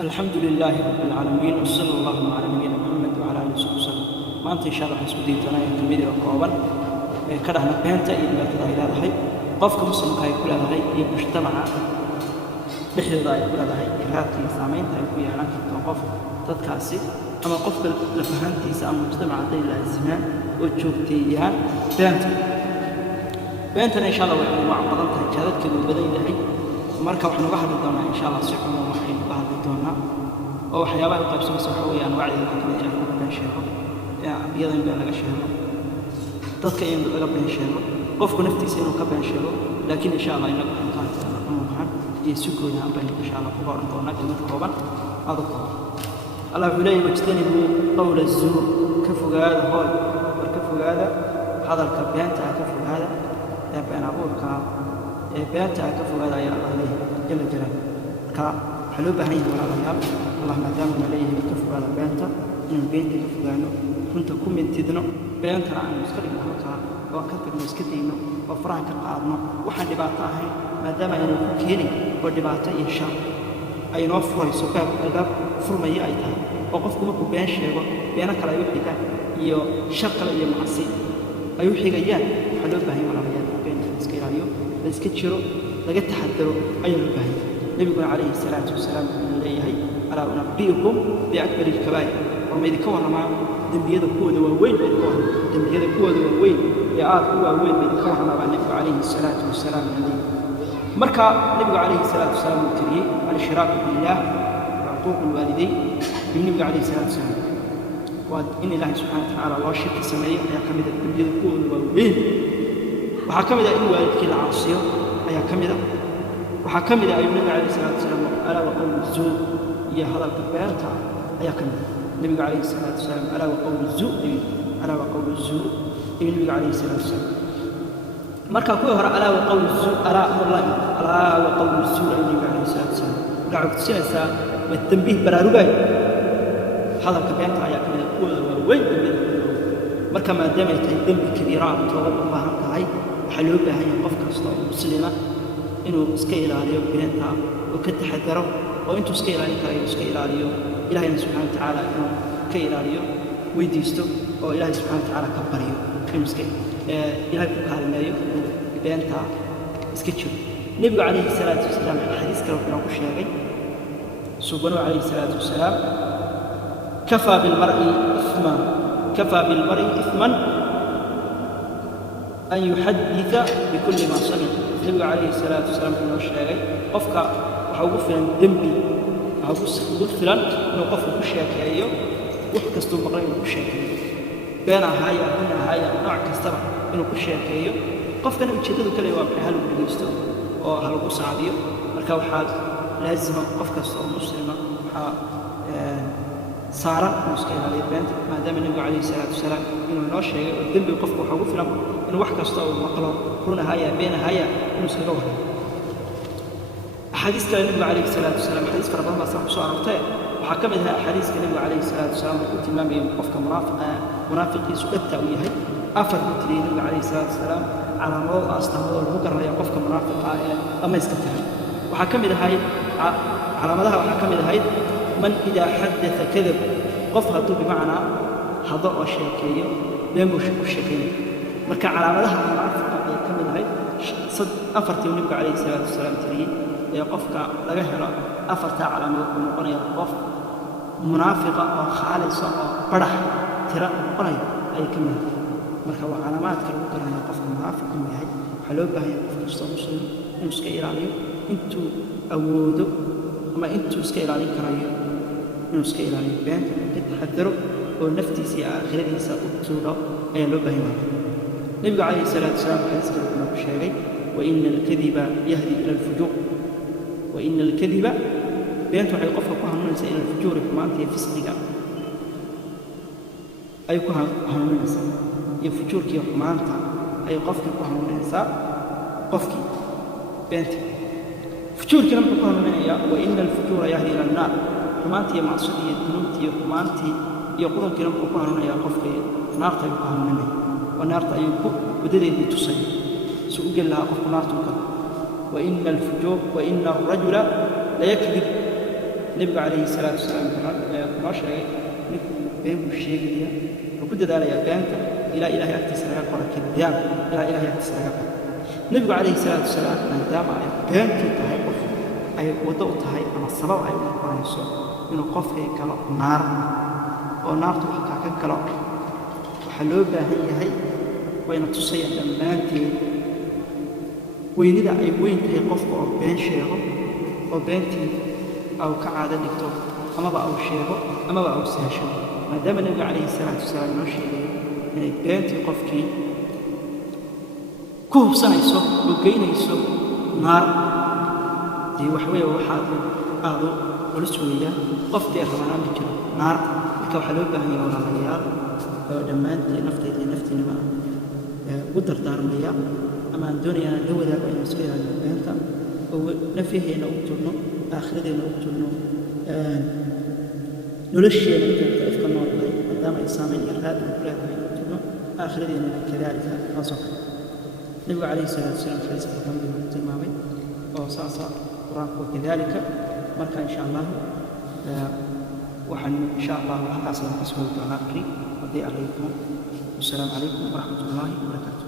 الحمد لله رب العالمين وصلى الله على نبينا محمد وعلى اله وصحبه وسلم. maanta insha Allah isku diintana video kooban ee ka dhaxna beenta iyo dhibaatada ay leedahay qofka muslimka ay ku leedahay iyo mujtamaca dhexdeeda ay ku leedahay raadkiisa saameynta ay ku yeelan karto qof dadkaasi ama qofka la fahantiisa ama mujtamaca ay laazimaan oo joogteeyaan beenta insha Allah way u badan tahay jadadkeedu badan yahay marka waxaan uga hadli doonaa insha Allah si xumo waxaan uga hadli doonaa oo waxyaabaha ay qaybsanayso waxa weeyaan wacyiga kamid ah in la sheego iyadoo in laga sheego dadka in laga been sheego qofku naftiisa inuu ka been sheego laakiin insha Allah inaga waxaan iyo sugooda aan baan insha Allah ku qoran doonaa kelmad kooban adoo Allah wuxuu wajtanibu qawla az-zur ka fogaada hooy ka fogaada hadalka beenta ka fogaada ee been abuurka ee beenta ka fogaada ayaa Allah leeyahay jalla jalaaluhu ka xaloo baahan yahay walaalayaal Allah maadaama leeyahay ka fogaada beenta in beenta ka fogaano runta ku midtidno beentana aan iska dhigno halkaa oo ka tagno iska dayno oo faraha ka qaadno waxaan dhibaato ahayn maadaama aynu ku keenin oo dhibaato iyo shar ay noo furayso baab furmaya ay tahay oo qofku markuu been sheego beena kale ay u xigaan iyo shar kale iyo macsi ay u xigayaan waxaa loo baahan yahay walaalayaal beenta iska ilaaliyo la iska jiro laga taxadaro ayaa loo baahan yahay nabiguna calayhi salaatu wasalaam wuxuu leeyahay alaa unabbi'ukum biakbari alkabaa'ir warma idinka warramaa dembiyada kuwooda waaweyn bay idinka warramaa dembiyada kuwooda waaweyn ee aad u waaweyn bay idinka warramaa baa nabigu calayhi salaatu wasalaam leeyahay marka nabigu calayhi salaatu wasalaam uu tiriyey al-ishraaku billah wa cuquuqu lwaalidayn nabigu calayhi salaatu wasalaam waa in ilaahay subxaana wa tacaala loo shirki sameeyo ayaa ka mid ah dembiyada kuwooda waaweyn waxaa ka mid ah in waalidkii la caasiyo ayaa ka mid ah waxaa ka mid ah ayuu nabigu calayhi salaatu wasalaam alaa wa qawlu zuur iyo hadalka beenta ayaa ka mid ah nabigu calayhi salaatu wasalaam alaa wa qawlu zuur alaa wa qawlu zuur iyo nabigu calayhi salaatu wasalaam marka kuwa hore alaa wa qawlu zuur alaa wa qawlu zuur ayuu nabigu calayhi salaatu wasalaam waxaa kutusinaysaa waa tanbiih baraarugay hadalka beenta ayaa ka mid ah kuwooda waaweyn dembiyada marka maadaama ay tahay dembi kabiira ah tooba u baahan tahay waxaa loo baahan yahay qof kasta oo muslima inuu iska ilaaliyo beenta oo ka taxadaro oo intuu iska ilaalin karayo iska ilaaliyo ilaahayna subxaana wa tacaala inuu ka ilaaliyo weydiisto oo ilaahay subxaana wa tacaala ka baryo inuu iska ilaahay ku kaalmeeyo inuu beenta iska jiro nebigu calayhi salaatu wasalaam xadiis kale wuxuu ku sheegay suubanu calayhi salaatu wasalaam kafaa bilmar'i ithman an yuxadditha bikulli maa samica nabigu calayhi salaatu wasalaam inoo sheegay qofka waxaa ugu filan dembi waxaa ugu filan inuu qofku ku sheekeeyo wax kastuu maqlay inuu ku sheekeeyo been ahaaya run ahaaya nooc kastaba inuu ku sheekeeyo qofkana ujeeddadu kale waa maxay halagu dhegeysto oo halagu saadiyo marka waxaa laazima qof kasta oo muslima waxaa saaran inuu iska ilaaliyo beenta maadaama nabigu calayhi salaatu wasalaam inuu inoo sheegay oo dembiga qofku waxaa ugu filan inuu wax kasta uu maqlo run ahaaya been ahaaya inuu iskaga warramo axaadiis kale nabigu calayhi salaatu wasalaam xadiis fara badan baa sax kusoo aroortay waxaa ka mid ahaa axaadiiska nabigu calayhi salaatu wasalaam uu tilmaamaya qofka munaafiqiisu dhabta uu yahay afar buu tiriyey nabigu calayhi salaatu wasalaam calaamadood astaamadood lagu garanaya qofka munaafiqa ee dhamayska tahay waxaa ka mid ahayd calaamadaha waxaa ka mid ahayd man idaa xaddata kadab qof hadduu bimacnaa hado oo sheekeeyo been buu ku sheekeynaya marka calaamadaha munaafiqa ayay ka mid ahayd afartii nabigu calayhi salaatu wasalaam tiriyey ee qofka laga helo afartaa calaamadood uu noqonaya qof munaafiqa oo khaalisa oo barax tira noqonaya ayay ka mid ahayd marka waa calaamaadka lagu garanaya qofka munaafiq inuu yahay waxaa loo baahan yahay qof kastoo muslim inuu iska ilaaliyo intuu awoodo ama intuu iska ilaalin karayo inuu iska ilaaliyo beenta inuu ka taxadaro oo naftiisa iyo aakhiradiisa u tuuro ayaa loo baahan yahay nabigu calayhi salaatu wasalaam xadiis kale wuxuu ku sheegay waina alkadiba yahdi ila alfujuur waina alkadiba beentu waxay qofka ku hanuunaysaa ila alfujuuri xumaanta iyo fisqiga ayay ku hanuuninaysaa iyo fujuurkiiyo xumaanta ayay qofkii ku hanuuninaysaa qofkii beenta fujuurkiina muxuu ku hanuuninayaa waina alfujuura yahdi ila annaar xumaantii iyo macsidii iyo dunuubtii iyo xumaantii iyo qurunkiina muxuu ku hanuuninayaa qofkii naarta ayuu ku hanuuninaya oo naarta ayuu ku wadadeedii tusay si u geli lahaa qofku naarta u galo waina alrajula layakdib nebigu calayhi salaatu wasalaam noo sheegay ninku been buu sheegaya wuxuu ku dadaalayaa beenta ilaa ilaahay agtiisa laga qoro kadiyaab ilaa ilaahay agtiisa laga qoro nebigu calayhi salaatu wasalaam maadaama ay beentii tahay qof ay waddo u tahay ama sabab ay u noqonayso inuu qofkay galo naar oo naartu halkaa ka galo waxaa loo baahan yahay wayna tusayaan dhammaanteed weynida ay weyn tahay qofka oo been sheego oo beentii au ka caado dhigto amaba au sheego amaba au sahasho maadaama nebigu calayhi salaatu wasalaam noo sheegayo inay beentii qofkii ku hubsanayso oo geynayso naar dee wax weeye waxaad aadu culus weeyaan qofkii rabanaan ma jiro naar marka waxaa loo baahan yahay walaalayaal oo dhammaantii naftayda iyo naftiinaba ugu dardaarmaya ama aan doonaya inaan la wadaago inaan iska ilaaliyo beenta oo nafyaheena ugu turno aakhiradeenna ugu turno nolosheena inta ifka noolnahay maadaama ay saamayn iyo raad aan ku leedahay ugu turno aakhiradeenna kadaalika taasoo kale nebigu calayhi salaatu wasalaam xadiiska kamid uu tilmaamay oo saasa qur-aanku kadaalika marka insha allah waxaan insha allah halkaas aan ka soo doonaa bari haddii alla yidmo wasalaamu calaykum waraxmat ullaahi wabarakaatu